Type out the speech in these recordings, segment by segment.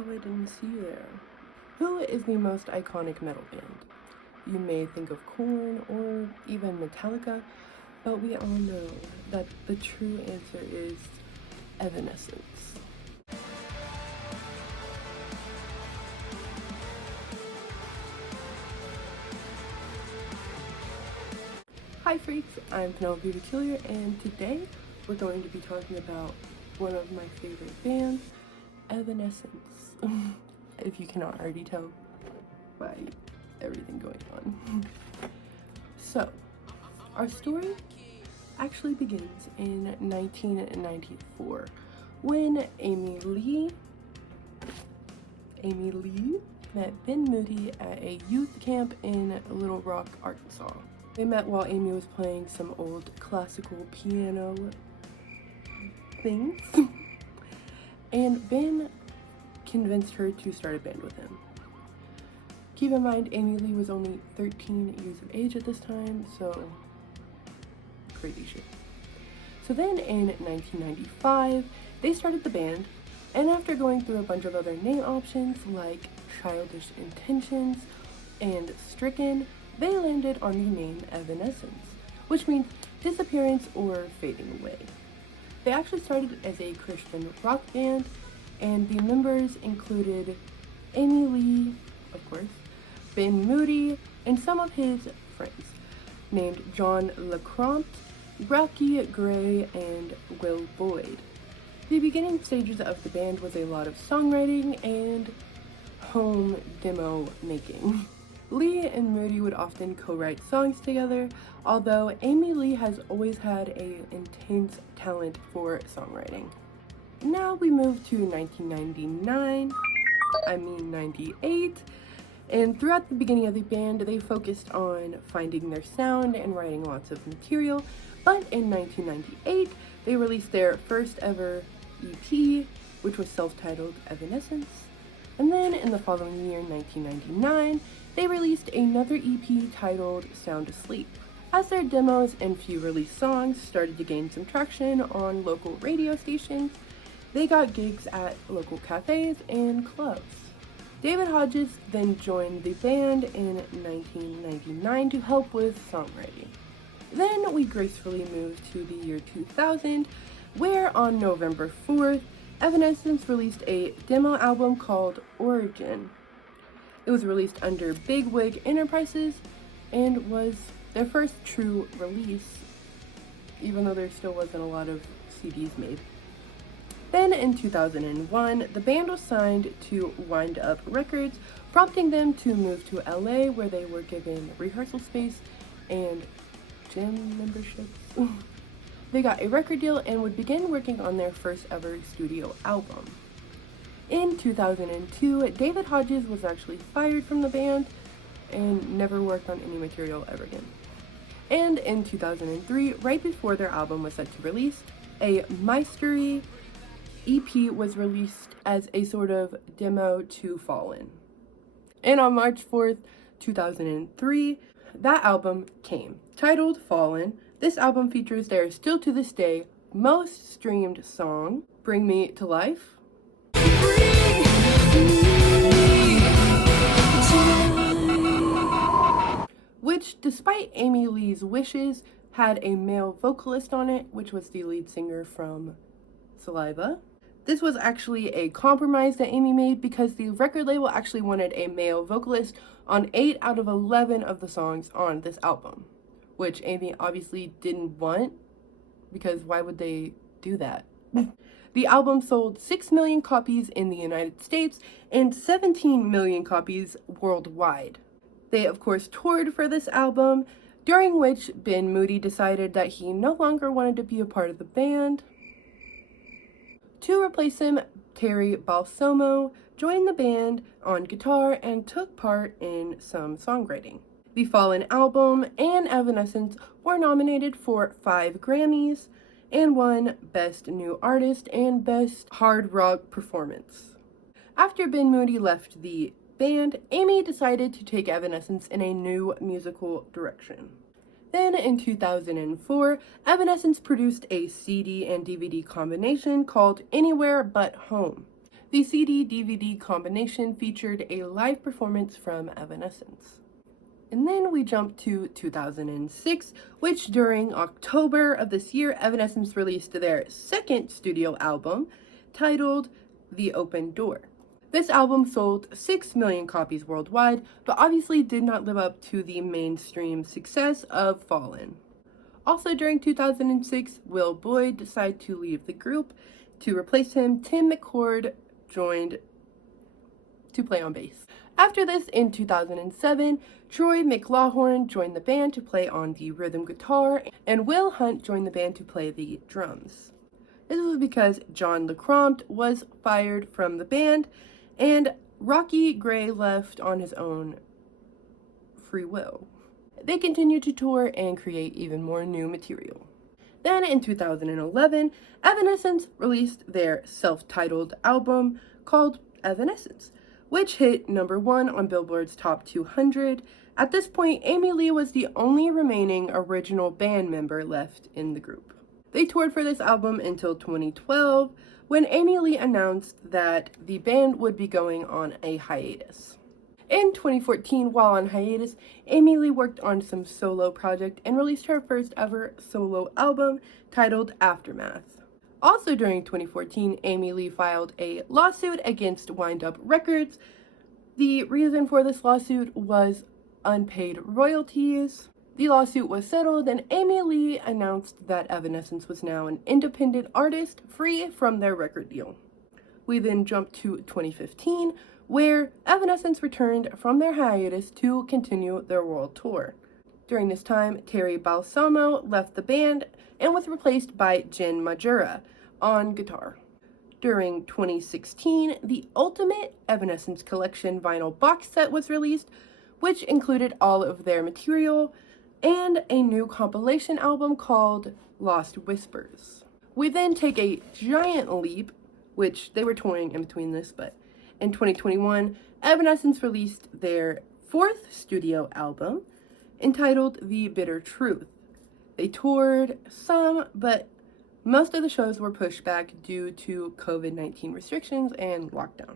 Oh, I didn't see you there. Who is the most iconic metal band? You may think of Korn or even Metallica, but we all know that the true answer is Evanescence. Hi freaks, I'm Penelope Peculiar, and today we're going to be talking about one of my favorite bands, Evanescence. If you cannot already tell by everything going on. So, our story actually begins in 1994 when Amy Lee met Ben Moody at a youth camp in Little Rock, Arkansas. They met while Amy was playing some old classical piano things, and Ben convinced her to start a band with him. Keep in mind, Amy Lee was only 13 years of age at this time, so crazy shit. So then in 1995, they started the band, and after going through a bunch of other name options like Childish Intentions and Stricken, they landed on the name Evanescence, which means disappearance or fading away. They actually started as a Christian rock band, and the members included Amy Lee, of course, Ben Moody, and some of his friends, named John LeCrompte, Rocky Gray, and Will Boyd. The beginning stages of the band was a lot of songwriting and home demo making. Lee and Moody would often co-write songs together, although Amy Lee has always had an intense talent for songwriting. Now we move to 98, and throughout the beginning of the band, they focused on finding their sound and writing lots of material, but in 1998, they released their first ever EP, which was self-titled Evanescence, and then in the following year, 1999, they released another EP titled Sound Asleep. As their demos and few released songs started to gain some traction on local radio stations, they got gigs at local cafes and clubs. David Hodges then joined the band in 1999 to help with songwriting. Then we gracefully moved to the year 2000, where on November 4th, Evanescence released a demo album called Origin. It was released under Big Wig Enterprises and was their first true release, even though there still wasn't a lot of CDs made. Then in 2001, the band was signed to Wind Up Records, prompting them to move to LA, where they were given rehearsal space and gym memberships. They got a record deal and would begin working on their first ever studio album. In 2002, David Hodges was actually fired from the band and never worked on any material ever again. And in 2003, right before their album was set to release, a Mystery EP was released as a sort of demo to Fallen. And on March 4th, 2003, that album came. Titled Fallen, this album features their still to this day most streamed song, Bring Me to Life, which, despite Amy Lee's wishes, had a male vocalist on it, which was the lead singer from Saliva. This was actually a compromise that Amy made because the record label actually wanted a male vocalist on 8 out of 11 of the songs on this album, which Amy obviously didn't want, because why would they do that? The album sold 6 million copies in the United States and 17 million copies worldwide. They, of course, toured for this album, during which Ben Moody decided that he no longer wanted to be a part of the band. To replace him, Terry Balsamo joined the band on guitar and took part in some songwriting. The Fallen album and Evanescence were nominated for 5 Grammys and won Best New Artist and Best Hard Rock Performance. After Ben Moody left the band, Amy decided to take Evanescence in a new musical direction. Then in 2004, Evanescence produced a CD and DVD combination called Anywhere But Home. The CD-DVD combination featured a live performance from Evanescence. And then we jump to 2006, which during October of this year, Evanescence released their second studio album titled The Open Door. This album sold 6 million copies worldwide, but obviously did not live up to the mainstream success of Fallen. Also during 2006, Will Boyd decided to leave the group. To replace him, Tim McCord joined to play on bass. After this, in 2007, Troy McLawhorn joined the band to play on the rhythm guitar, and Will Hunt joined the band to play the drums. This was because John LeCrompte was fired from the band, and Rocky Gray left on his own free will. They continued to tour and create even more new material. Then in 2011, Evanescence released their self-titled album called Evanescence, which hit #1 on Billboard's Top 200. At this point, Amy Lee was the only remaining original band member left in the group. They toured for this album until 2012, when Amy Lee announced that the band would be going on a hiatus. In 2014, while on hiatus, Amy Lee worked on some solo project and released her first ever solo album titled Aftermath. Also during 2014, Amy Lee filed a lawsuit against Wind Up Records. The reason for this lawsuit was unpaid royalties. The lawsuit was settled, and Amy Lee announced that Evanescence was now an independent artist free from their record deal. We then jumped to 2015, where Evanescence returned from their hiatus to continue their world tour. During this time, Terry Balsamo left the band and was replaced by Jen Majura on guitar. During 2016, the Ultimate Evanescence Collection vinyl box set was released, which included all of their material and a new compilation album called Lost Whispers. We then take a giant leap, which they were touring in between this, but in 2021, Evanescence released their fourth studio album entitled The Bitter Truth. They toured some, but most of the shows were pushed back due to COVID-19 restrictions and lockdown.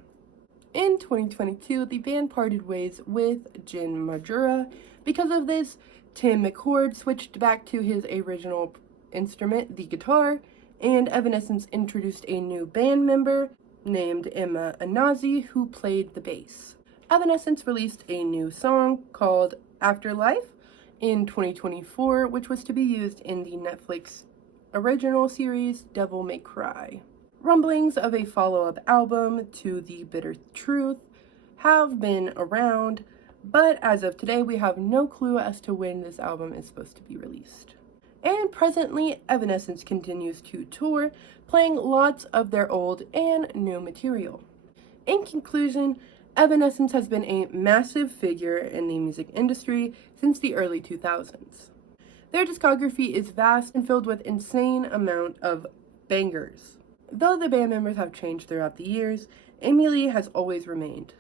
In 2022, the band parted ways with Jen Majura. Because of this, Tim McCord switched back to his original instrument, the guitar, and Evanescence introduced a new band member named Emma Anazi, who played the bass. Evanescence released a new song called Afterlife in 2024, which was to be used in the Netflix original series Devil May Cry. Rumblings of a follow-up album to The Bitter Truth have been around, but as of today, we have no clue as to when this album is supposed to be released. And presently, Evanescence continues to tour, playing lots of their old and new material. In conclusion, Evanescence has been a massive figure in the music industry since the early 2000s. Their discography is vast and filled with insane amount of bangers. Though the band members have changed throughout the years, Amy Lee has always remained.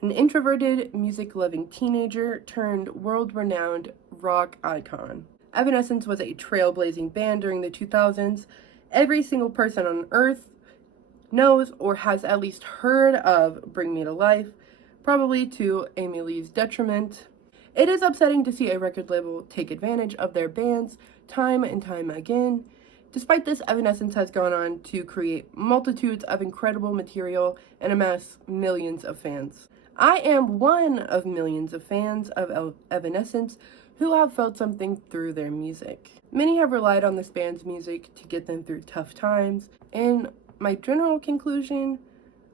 An introverted, music-loving teenager turned world-renowned rock icon. Evanescence was a trailblazing band during the 2000s. Every single person on Earth knows or has at least heard of Bring Me to Life, probably to Amy Lee's detriment. It is upsetting to see a record label take advantage of their bands time and time again. Despite this, Evanescence has gone on to create multitudes of incredible material and amass millions of fans. I am one of millions of fans of Evanescence who have felt something through their music. Many have relied on this band's music to get them through tough times, and my general conclusion,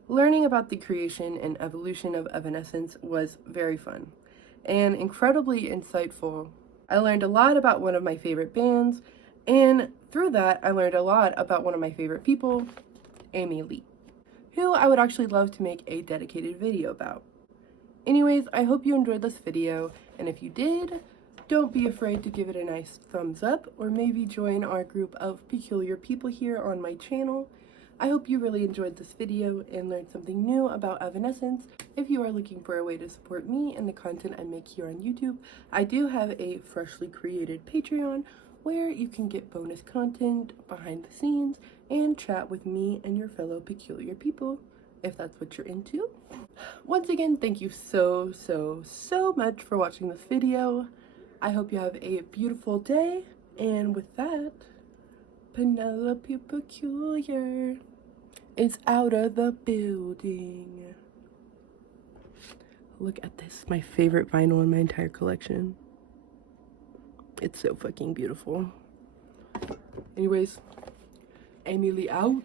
learning about the creation and evolution of Evanescence was very fun and incredibly insightful. I learned a lot about one of my favorite bands, and through that, I learned a lot about one of my favorite people, Amy Lee, who I would actually love to make a dedicated video about. Anyways, I hope you enjoyed this video, and if you did, don't be afraid to give it a nice thumbs up, or maybe join our group of peculiar people here on my channel. I hope you really enjoyed this video and learned something new about Evanescence. If you are looking for a way to support me and the content I make here on YouTube, I do have a freshly created Patreon where you can get bonus content, behind the scenes, and chat with me and your fellow peculiar people. if that's what you're into. Once again, thank you so much for watching this video. I hope you have a beautiful day, and with that, Penelope Peculiar is out of the building. Look at this, my favorite vinyl in my entire collection. It's so fucking beautiful. Anyways, Emily out.